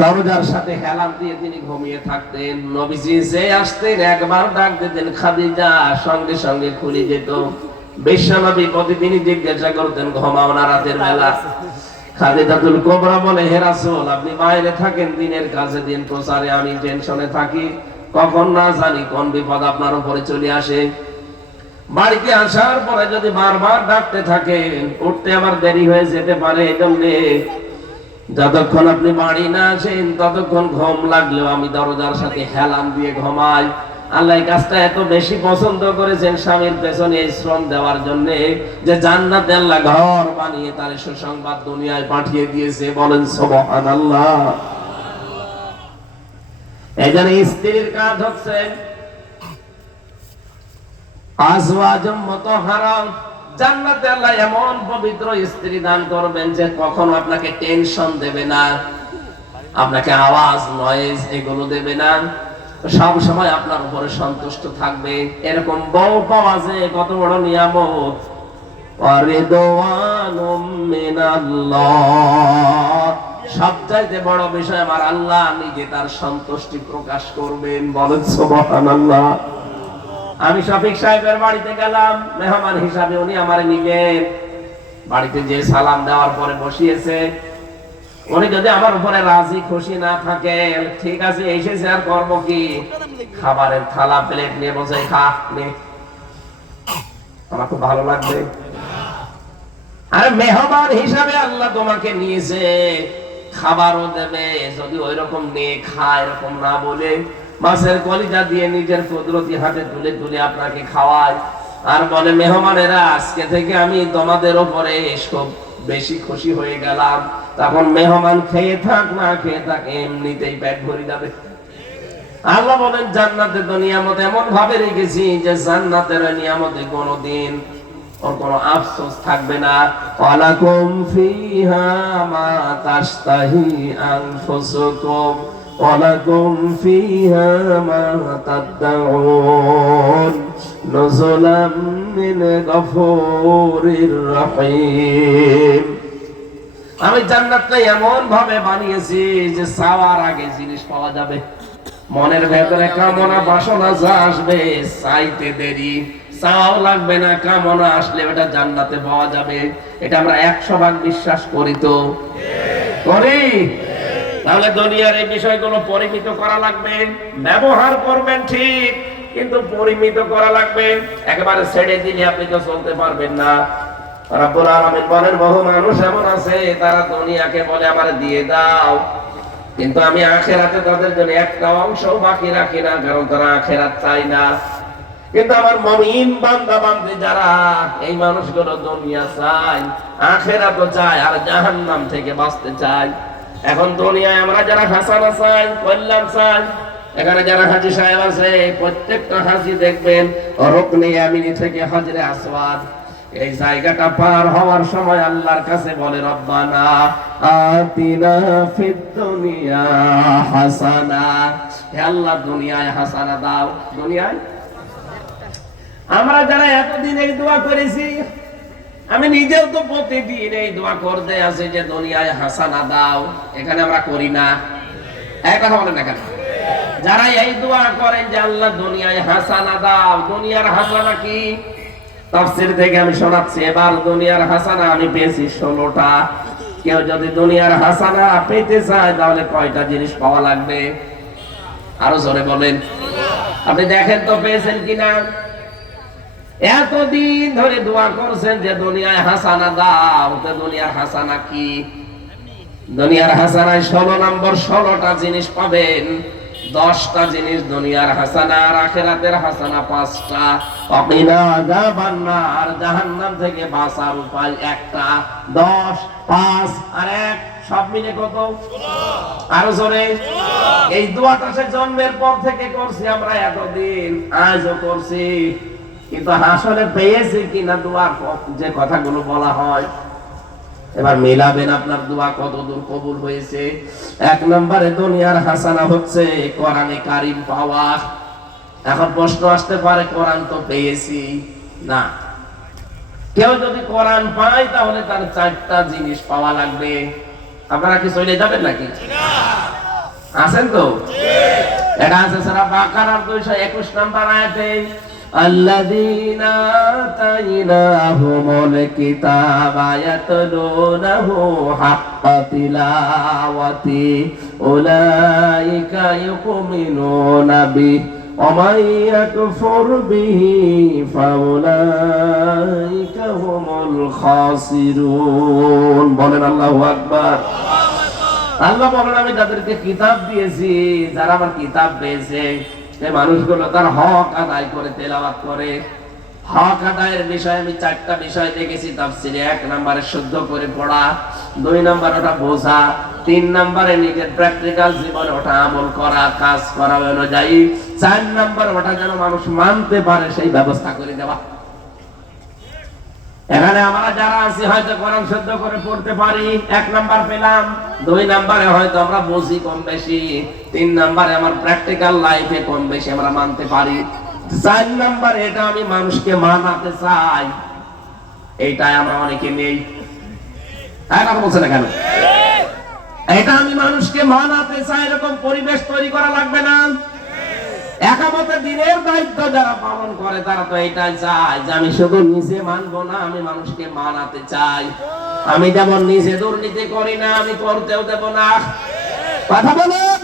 দরজার সাথে হেলান দিয়ে তিনি ঘুমিয়ে থাকতেন। নবীজি যে আসতেন একবার ডাক দিতেন খাদিজা, সঙ্গে সঙ্গে খুলে যেত। বিশ্বনবী প্রতিদিনই জিজ্ঞাসা করতেন ঘুমাও না রাতের বেলা? খাদিজাতুল কুবরা বলে, হে রাসূল, আপনি বাইরে থাকেন দিনের কাজে, দিন প্রচারে, আমি টেনশনে থাকি, কখন না জানি কোন বিপদ আপনার উপরে চলে আসে। বাড়িতে আসার পরে যদি বারবার ডাকতে থাকেন, উঠতে আমার দেরি হয়ে যেতে পারে, এজন্য যতক্ষণ আপনি বাড়ি না আসেন ততক্ষণ ঘুম লাগলেও আমি দরজার সাথে হেলান দিয়ে ঘুমাই। আল্লাহ এই কাজটা এত বেশি পছন্দ করেছেন স্বামীর পেছনে শ্রম দেওয়ার জন্য, যে জান্নাতে আল্লাহ ঘর বানিয়ে তার সুসংবাদ দুনিয়ায় পাঠিয়ে দিয়েছে। বলেন সুবহানাল্লাহ। এই জন্য স্ত্রীর কাজ হচ্ছে আজওয়াজুম মুতাহহারা, জান্নাতে আল্লাহ এমন পবিত্র স্ত্রী দান করবেন যে কখনো আপনাকে টেনশন দেবে না, আপনাকে আওয়াজ নয়েজ এগুলো দেবে না, সব সময় আপনার উপরে সন্তুষ্ট থাকবে। এরকম বউ পাওয়া যে কত বড় নিয়ামত। ওয়ারিদওয়ানুম মিনাল্লাহ, সবচাইতে বড় বিষয় আমার আল্লাহ নিজে তার সন্তুষ্টি প্রকাশ করবেন। বলেন সুবহানাল্লাহ। আমি শফিক সাহেবের বাড়িতে গেলাম মেহমান হিসাবে, উনি আমারে নিলেন। বাড়িতে যে সালাম দেওয়ার পরে বসিয়েছে, উনি যদি আমার উপরে রাজি খুশি না থাকে, ঠিক আছে এসেছে আর করব কি, খাবারের থালা প্লেট নিয়ে বসে খা নে, আমার খুব ভালো লাগবে। আরে মেহমান হিসাবে আল্লাহ তোমাকে নিয়েছে, খাবারও দেবে, যদি ওই রকম নে খা এরকম না বলে মাছের কলিজা দিয়ে নিজের কুদরতি হাতে তুলে তুলে আপনাকে খাওয়ায়, আর বলে মেহমানেরা আজকে থেকে আমি তোমাদের উপরে খুব বেশি খুশি হয়ে গেলাম, তখন মেহমান খেয়ে থাক না খেয়ে থাক এমনিতেই পেট ভরে যাবে। আল্লাহ বলেন জান্নাতে তো নিয়ামত এমন ভাবে রেখেছি যে জান্নাতের নিয়ামতে কোনোদিন ওর কোনো আফসোস থাকবে না। ওয়ালাকুম ফিহা মা তাশতাহি আনফুসুকুম ওয়ালাকুম ফিহা মা তাদউন নুজুলাম মিন গফুরির রহিম। আমি জান্নাতটা এমন ভাবে বানিয়েছি যে চাওয়ার আগে জিনিস পাওয়া যাবে। মনের ভেতরে কামনা বাসনা যা আসবে চাইতে দেরি, চাওয়াও লাগবে না, কামনা আসলে এটা জান্নাতে পাওয়া যাবে। এটা আমরা 100% বিশ্বাস করি তো করি। তাহলে দুনিয়ার এই বিষয়গুলো পরিমিত করা লাগবে, ব্যবহার করবেন ঠিক, কিন্তু পরিমিত করা লাগবে। একেবারে ছেড়ে দিলে আপনি তো চলতে পারবেন না। রব্বুল আলামিন বলেন বহু মানুষ এমন আছে তারা দুনিয়াকে বলে আমার দিয়ে দাও, কিন্তু আমি আখিরাতে তাদের জন্য একটা অংশও বাকি রাখি না, কারণ তারা আখিরাত চায় না। কিন্তু আমার মুমিন বান্দা বান্দী যারা, এই মানুষগুলো দুনিয়া চায়, আখিরাতও চায়, আর জাহান্নাম থেকে বাঁচতে চায়। এখন দুনিয়ায় আমরা যারা হাসানা চাই, কল্যাণ চাই, এখানে যারা হাজী সাহেব আছে প্রত্যেকটা হাজী দেখবেন রুকনে ইয়ামিনী থেকে হজরে আসওয়াদ, এই জায়গাটা পার হওয়ার সময় আল্লাহর কাছে বলে রব্বানা আতিনা ফিদ দুনিয়া হাসানা, হে আল্লাহ দুনিয়ায় হাসানা দাও। দুনিয়ায় আমরা যারা এতদিন এই দোয়া করেছি, আমি নিজেও তো প্রতিদিন এই দোয়া করতে আছি যে দুনিয়ায় হাসানা দাও, এখানে আমরা করি না। এক কথা বলেন না কেন? যারা এই দোয়া করেন যে আল্লাহ দুনিয়ায় হাসানা দাও, দুনিয়ার হাসানা কি? তাফসীর থেকে আমি শোনাচ্ছি এবার। দুনিয়ার হাসানা আমি পেয়েছি 16টা। কেউ যদি দুনিয়ার হাসানা পেতে চায় তাহলে কয়টা জিনিস পাওয়া লাগবে? আরো জোরে বলেন। আপনি দেখেন তো পেয়েছেন কিনা। এতদিন ধরে দোয়া করছেন যে দুনিয়ায় হাসানা দাও, তো দুনিয়ার হাসানা কি? দুনিয়ার হাসানায় 16 নম্বর 16টা জিনিস পাবেন। 10টা জিনিস দুনিয়ার হাসানা, আর আখিরাতের হাসানা 5টা। ওয়াকিনা আযাবান্নার, জাহান্নাম থেকে বাঁচার উপায় একটা। 10 5 আর 1 সব মিলে কত? আরো জোরে। এই দোয়াটা সে জন্মের পর থেকে করছি আমরা এতদিন, আজও করছি, কিন্তু আসলে পেয়েছি কিনা দোয়ার যে কথাগুলো বলা হয়? এবার মেলাবেন আপনার দোয়া কত দূর কবুল হয়েছে। 1 নম্বরে দুনিয়ার হাসানা হচ্ছে কোরআনে কারীম পাওয়া। এখন প্রশ্ন আসতে পারে কোরআন তো পেয়েছি না, কেউ যদি কোরআন পায় তাহলে তার 4টা জিনিস পাওয়া লাগবে। আপনারা কি চলে যাবেন নাকি? আছেন তো? এটা আছে সূরা বাকারার 221 নম্বর আয়াতে, আল্লাযীনা আতাইনাহুমুল কিতাবা ইয়াতলুনাহু হাক্কা তিলাওয়াতি উলাইকা ইউমিনুনা বিহি ওয়া মান ইয়াকফুর বিহি ফাউলাইকা হুমুল খাসিরুন। বলেন আল্লাহু আকবার। আল্লাহ বলেন, আমি যাদেরকে কিতাব দিয়েছি, যারা আমার কিতাব পেয়েছে, এই মানুষগুলো তার হক আদায় করে তেলাওয়াত করে। হক আদায়ের বিষয়ে আমি 4টা বিষয় দেখেছি তাফসীরে। 1 নম্বরে শুদ্ধ করে পড়া, 2 নম্বরে ওটা বোঝা, 3 নম্বরে নিজের প্র্যাকটিক্যাল জীবনে ওটা আমল করা, কাজ করা অনুযায়ী, 4 নম্বরে ওটা যেন মানুষ মানতে পারে সেই ব্যবস্থা করে দেওয়া। এখানে আমরা যারা আছি হয়তো কোরআন শুদ্ধ করে পড়তে পারি, 1 নাম্বার পেলাম। 2 নম্বরে হয়তো আমরা বুঝি কম বেশি, 3 নম্বরে আমার প্র্যাকটিক্যাল লাইফে কম বেশি আমরা মানতে পারি, 4 নম্বরে এটা আমি মানুষকে মানাতে চাই, এইটাই আমরা অনেকে নেই। কথা বলছে না কেন? এটা আমি মানুষকে মানাতে চাই, এরকম পরিবেশ তৈরি করা লাগবে না? একামতে দিনের দায়িত্ব যারা পালন করে তারা তো এটাই চায় যে আমি শুধু নিজে মানবো না, আমি মানুষকে মানাতে চাই। আমি যেমন নিজে দুর্নীতি করি না, আমি করতেও দেব না। কথা বলুন।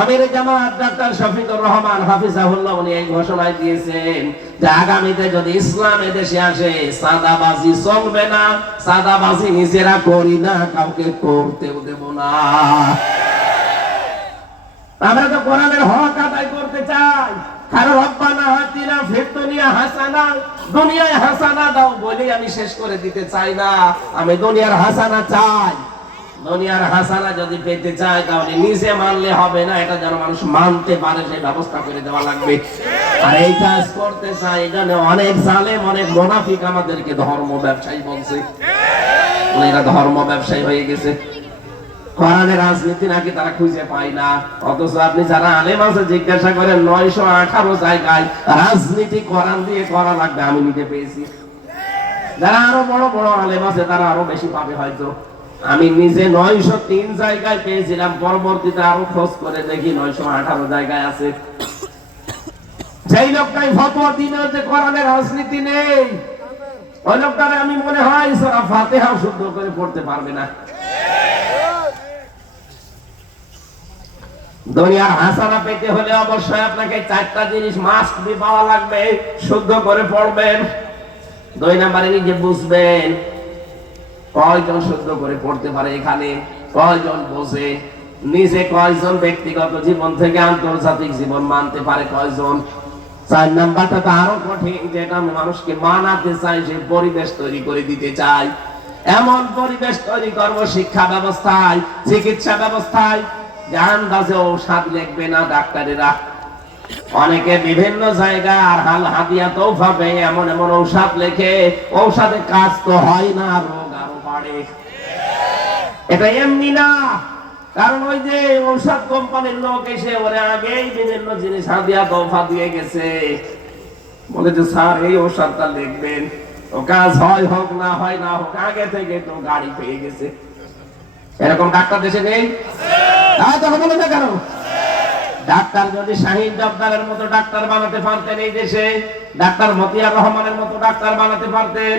আমির জামাত ডাক্তার শফিকুর রহমান হাফিজাহুল্লাহ উনি এই ঘোষণা দিয়েছেন যে আগামীতে যদি ইসলাম এদেশে আসে, সাদাবাজি চলবে না। সাদাবাজি নিজেরা করি না, কাউকে করতেও দেব না। আমরা তো কোরআনের হক আদায় করতে চাই। কারণ রব্বানা আতিনা ফিদ দুনিয়া হাসানা, দুনিয়ায় হাসানা দাও বলে আমি শেষ করে দিতে চাই না। আমি দুনিয়ার হাসানা চাই। দুনিয়ার হাসানা যদি পেতে চাই তাহলে নিজে মানলে হবে না, এটা যেন মানুষ মানতে পারে সেই ব্যবস্থা করে দেওয়া লাগবে। আর এই কাজ করতে চাই, এখানে অনেক জালেম, অনেক মুনাফিক আমাদেরকে ধর্ম ব্যবসায়ী বলছে। এরা ধর্ম ব্যবসায়ী হয়ে গেছে। কোরআনের রাজনীতি নাকি তারা খুঁজে পায় না, অথচ আপনি যারা আলেম আছে জিজ্ঞাসা করেন 918 জায়গায় রাজনীতি কোরআন দিয়ে করা লাগবে, আমি নিজে পেয়েছি। যারা আরো বড় বড় আলেম আছে তারা আরো বেশি পাবে হয়তো। আমি নিজে 903 জায়গায় পেয়েছিলাম, পরবর্তীতে আরো খোঁজ করে দেখি 918 জায়গায় আছে। যেই লোকটাই ফতোয়া দিনে যে কোরআনের রাজনীতি নেই, ওই লোকটারে আমি মনে হয় সূরা ফাতিহা শুদ্ধ করে পড়তে পারবে না। দুনিয়ার হাসানা পেতে হলে অবশ্যই আপনাকে 4টা জিনিস মাস্ট বি পাওয়া লাগবে। শুদ্ধ করে পড়বেন, 2 নম্বরে নিজে বুঝবেন কয়জন শুদ্ধ করে পড়তে পারে, এখানে কয়জন বোঝে, নিজে কয়জন ব্যক্তিগত জীবন থেকে আন্তর্জাতিক জীবন মানতে পারে কয়জন। 4 নাম্বারটা তো আরো কঠিন, যেটা আমি মানুষকে মানাতে চাই, সেই পরিবেশ তৈরি করে দিতে চাই। এমন পরিবেশ তৈরি করব শিক্ষা ব্যবস্থায়, চিকিৎসা ব্যবস্থায়, জান গাছে ঔষধ লিখবে না ডাক্তারেরা। অনেকে বিভিন্ন জায়গা আর হাল হাদিয়া তৌফা পেয়ে এমন এমন ঔষধ লেখে, ঔষধে কাজ তো হয় না, রোগ আরো বাড়ে। এটা এমনি না, কারণ ওই যে ঔষধ কোম্পানির লোক এসে ওরে আগেই বিভিন্ন জিনিস হাদিয়া তৌফা দিয়ে গেছে, বলে যে স্যার এই ঔষধটা লিখবেন, ও কাজ হয় হোক না হয় না হোক, আগে থেকে তো গাড়ি পেয়ে গেছে। এরকম ডাক্তার দেশে নেই? কেন? ডাক্তার যদি শাহিদ জব্বারের মতো ডাক্তার বানাতে পারতেন এই দেশে, ডাক্তার মতিয়ার রহমানের মতো ডাক্তার বানাতে পারতেন,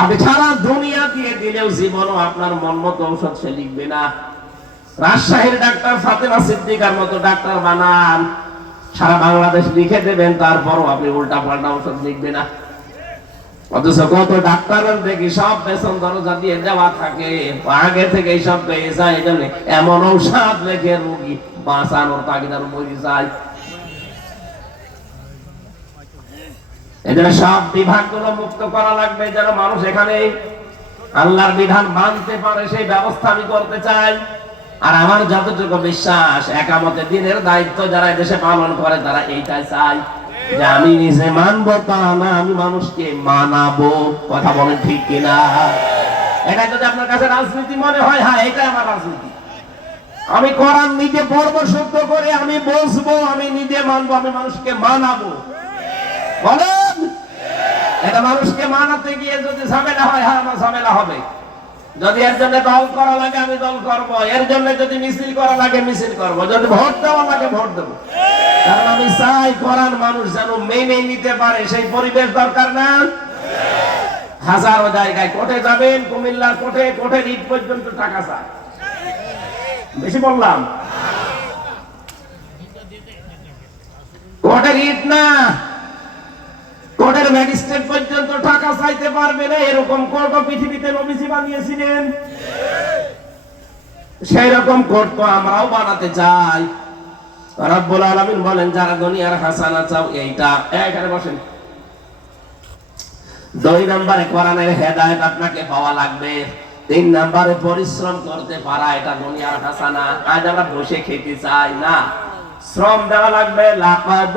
আপনি সারা দুনিয়া দিয়ে দিলেও জীবনও আপনার মন মতো ঔষধ সে লিখবে না। রাজশাহীর ডাক্তার ফাতেমা সিদ্দিকার মতো ডাক্তার বানান, সারা বাংলাদেশ লিখে দেবেন, তারপরও আপনি উল্টা পাল্টা ঔষধ লিখবে না। অথচ কত ডাক্তারের দেখি সব বেতন দরজা দিয়ে দেওয়া থাকে, আগে থেকে সব পেয়ে যায়, এমন ঔষধ লেখে রোগী বাঁচানোর তাগিদার মরে যায়। এজন্য সব বিভাগগুলো মুক্ত করা লাগবে, যেন মানুষ এখানে আল্লাহর বিধান মানতে পারে, সেই ব্যবস্থা আমি করতে চাই। আর আমার যতটুকু বিশ্বাস, একামতে দিনের দায়িত্ব যারা এদেশে পালন করে তারা এইটাই চায় যে আমি নিজে মানবো তা না, আমি মানুষকে মানাবো। কথা বলেন ঠিক কিনা? এটা যদি আপনার কাছে রাজনীতি মনে হয়, হ্যাঁ এটাই আমার রাজনীতি। আমি কোরআন নিজে পড়বো শুদ্ধ করে, আমি বসবো, আমি নিজে মানবো, আমি মানুষকে মানাবো। বলেন, এটা মানুষকে মানাতে গিয়ে যদি ঝামেলা হয়, হ্যাঁ আমার ঝামেলা হবে। যদি এর জন্য দল করা লাগে আমি দল করব, এর জন্য যদি মিছিল করা লাগে মিছিল করব, যদি ভোট দেওয়া লাগে ভোট দেব। কারণ আমি চাই কোরআন মানুষ যেন মেনে নিতে পারে, সেই পরিবেশ দরকার না? হাজারো জায়গায় কোর্টে যাবেন, কুমিল্লার কোর্টে, কোর্টের ইট পর্যন্ত টাকা চায়। বেশি বললাম? কোর্টের ইট না, কোর্টের ম্যাজিস্ট্রেট পর্যন্ত টাকা চাইতে পারবে না, এরকম কোর্ট পৃথিবীতে নবীজি বানিয়েছিলেন। সেই রকম কোর্ট তো আমরাও বানাতে চাই। রব্বুল আলামিন বলেন, যারা দুনিয়ার হাসানা চাও, এইটা এখানে বসেন। 2 নম্বরে কোরআনের হেদায়েত আপনাকে পাওয়া লাগবে। 3 নম্বরে পরিশ্রম করতে পারা, এটা দুনিয়ার হাসানা। আজ আমরা বসে খেতে চাই না, শ্রম দেওয়া লাগবে। লাকাদ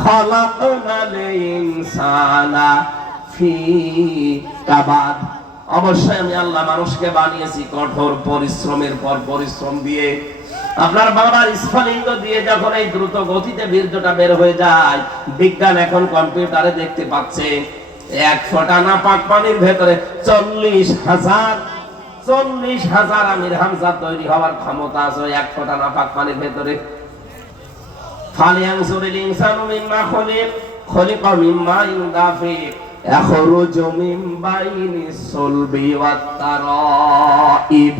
খালাকনাল ইনসানা ফি কাবাদ, অবশ্যই আমি আল্লাহ মানুষকে বানিয়েছি কঠোর পরিশ্রমের পর পরিশ্রম দিয়ে। আপনার বাবার স্ফলিঙ্গ দিয়ে যখন এই দ্রুত গতিতে বীর্যটা বের হয়ে যায়, বিজ্ঞান এখন কম্পিউটারে দেখতে পাচ্ছে 1 ফোঁটা নাপাক পানির ভেতরে 40,000 আমির হামজা তৈরি হওয়ার ক্ষমতা আছে 1 ফোঁটা নাপাক পানির ভেতরে। ফালিয়ানজুরিল ইনসানু মিম্মা খুলিকা মিম্মা দাফিক ইয়াখরুজু মিন বাইনিস সুলবি ওয়াত তারাইব।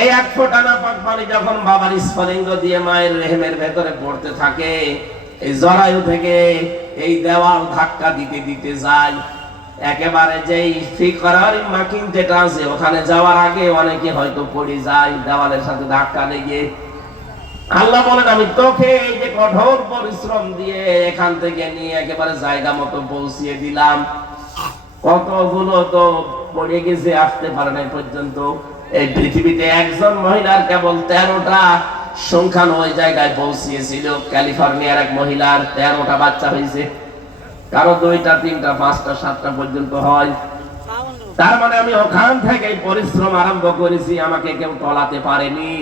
এই 1 ফোঁটা নাপাক পানি যখন বাবার স্ফলিঙ্গ দিয়ে মায়ের রেহেমের ভেতরে পড়তে থাকে, এই জরায়ু থেকে এই দেওয়াল ধাক্কা দিতে দিতে যায় একেবারে যেই ফিকরার মাকিন যেটা আছে, ওখানে যাওয়ার আগে অনেকে হয়তো পড়ে যায় দেওয়ালের সাথে ধাক্কা লেগে। আল্লাহ বলেন, আমি তোকে এই যে কঠোর পরিশ্রম দিয়ে এখান থেকে নিয়ে একেবারে জায়গা মতো পৌঁছিয়ে দিলাম। কতগুলো তো পড়ে গেছে, আসতে পারে না পর্যন্ত। এই পৃথিবীতে একজন মহিলার কেবল 13টা সংখ্যান ওই জায়গায় পৌঁছিয়েছিল। ক্যালিফোর্নিয়ার এক মহিলার 13টা বাচ্চা হয়েছে, কারো 2টা 3টা 5টা 7টা পর্যন্ত হয়। তার মানে আমি ওখান থেকে পরিশ্রম আরম্ভ করেছি, আমাকে কেউ টলাতে পারেনি।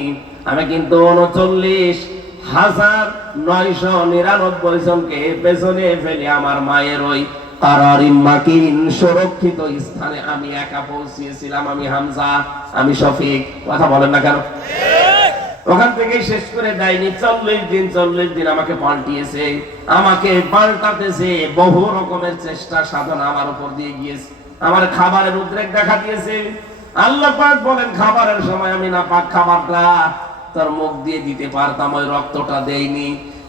আমি কিন্তু 39,999 জনকে পেছনে ফেলে আমার মায়ের ওই কারারিম মাকিন সুরক্ষিত স্থানে আমি একা পৌঁছিয়েছিলাম। আমি হামজা, আমি শফিক। কথা বলেন না কেন? ওখান থেকে শেষ করে দেয়নি। 40 দিন আমাকে পাল্টিয়েছে, আমাকে পাল্টাতেছে। বহু রকমের চেষ্টা সাধনা আমার উপর দিয়ে গিয়েছে। আমার খাবারের উদ্রেক দেখা দিয়েছে। আল্লাহ পাক বলেন, খাবারের সময় আমি না পাক খাবারটা তোর মুখ দিয়ে দিতে পারতাম, ওই রক্তটা দেইনি।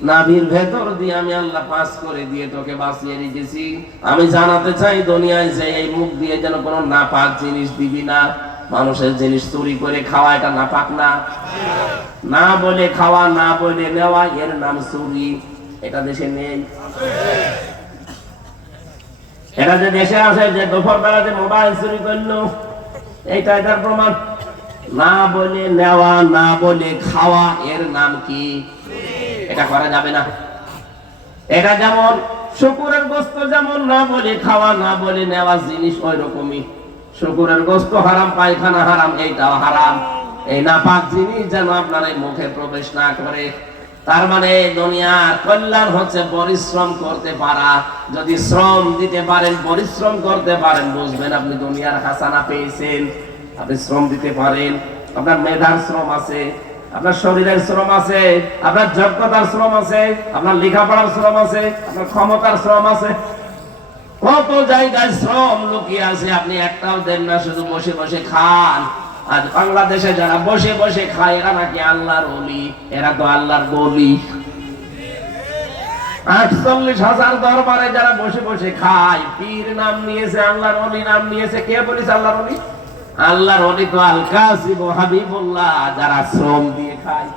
নাভির ভেতর দিয়ে আমি আল্লাহ পাস করে দিয়ে তোকে বাঁচিয়ে রেখেছি। আমি জানাতে চাই দুনিয়ায় যে এই মুখ দিয়ে যেন কোনো নাপাক জিনিস দিবি না। মানুষের জিনিস চুরি করে খাওয়া এটা নাপাক না? না বলে খাওয়া, না বলে নেওয়া, এর নাম চুরি। এটা দেশে নেই। এটা যে দেশে আছে, যে দুপুর বেলাতে মোবাইল চুরি করলো, এইটা এটার প্রমাণ। না বলে নেওয়া, না বলে খাওয়া, এর নাম কি? এটা করা যাবে না। এটা যেমন শুকুরের গোশত, যেমন না বলে খাওয়া, না বলে নেওয়া জিনিস ওই রকমই। শুকুরের গোশত হারাম, পায়খানা হারাম, এইটাও হারাম। এই নাপাক জিনিস যেন আপনার এই মুখে প্রবেশ না করে। তার মানে দুনিয়ার কল্যাণ হচ্ছে পরিশ্রম করতে পারা। যদি শ্রম দিতে পারেন, পরিশ্রম করতে পারেন, বুঝবেন আপনি দুনিয়ার হাসানা পেয়েছেন। আপনি শ্রম দিতে পারেন, আপনার মেধার শ্রম আছে, আপনার শরীরের শ্রম আছে, আপনার যোগ্যতার শ্রম আছে, আপনার লেখাপড়ার শ্রম আছে, আপনার ক্ষমতার শ্রম আছে। কত জায়গায় শ্রম লুকিয়ে আছে, আপনি একটাও দেন না, শুধু বসে বসে খান। আজ বাংলাদেশে যারা বসে বসে খায়, এরা নাকি আল্লাহর ওলি, এরা তো আল্লাহর বলি। 48,000 দরবারে যারা বসে বসে খায়, পীর নাম নিয়েছে, আল্লাহর ওলি নাম নিয়েছে। কে বলেছে আল্লাহর ওলি? আল্লাহর ওলি তো আল কাসিম ও হাবিবুল্লাহ, যারা শ্রম দিয়ে খায়।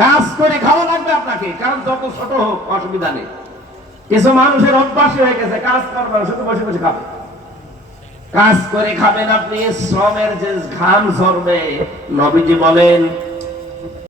কাজ করে খাওয়া লাগবে আপনাকে, কারণ যত ছোট হোক অসুবিধা নেই। কিছু মানুষের অভ্যাস হয়ে গেছে, কাজ করবে না, শুধু বসে বসে খাবে। কাজ করে খাবেন আপনি, শ্রমের যে ঘাম ঝরবে। নবীজি বলেন,